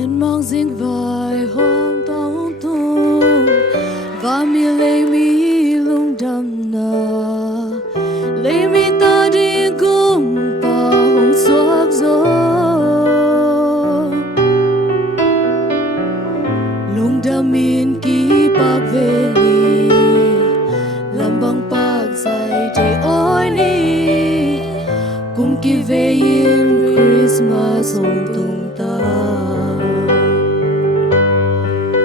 Xin mang dính vài hôm tao tung và mi lấy mi lung đầm nà lấy mi ta đi cùng bao hồng suốt gió lung đầm min ký bạc về ni làm bằng bạc dài để ôi ni cùng ký về in Christmas hồng tung ta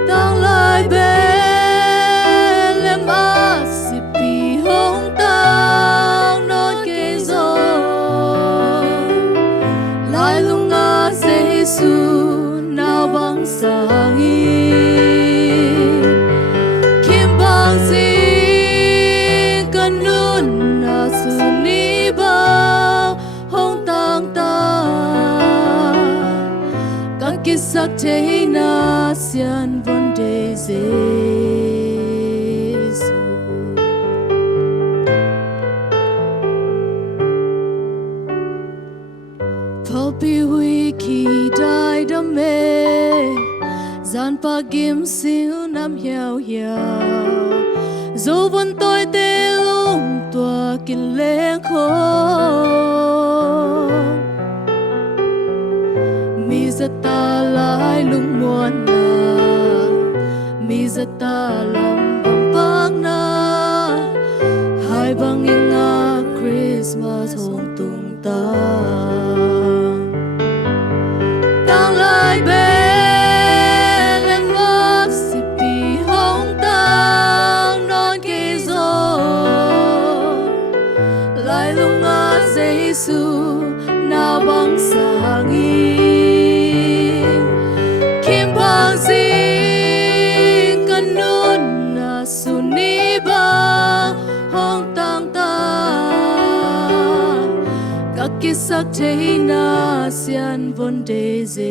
tang lai bên lem a si pi hong tang non ke zo lai lung a Giêsu nào băng sang y kim băng si cần nun na su ni bao hong tang ta các kisah thế na sian vấn đề Giêsu phao pi hui khi đại đam mê gian pa kim siêu nam hiao hiao dấu vân tôi tê lung tua kinh lệ khô mi za ta lai lung muôn na mi za ta lam bang bang na hai bang inga Christmas hong tung ta tang lai bên lem lót si pi hong tang non ke zo lai lung a Giêsu na bang sang y kim bang si cần nun na su ni ba hong tang ta các kisah thế na sian vấn đề Giêsu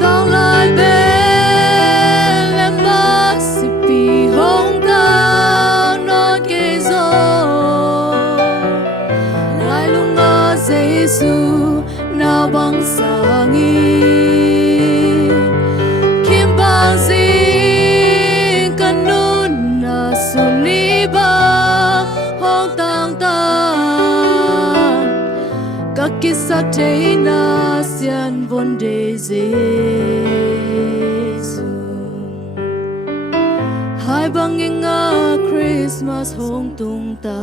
tang lai bên lem lót si pi hong tang non ke zo lai lung a Giêsu na bang sang y kim bang si cần nun na su ni ba hong tang ta các kisah thế na sian vấn đề Giêsu hai bang inga Christmas hong tung ta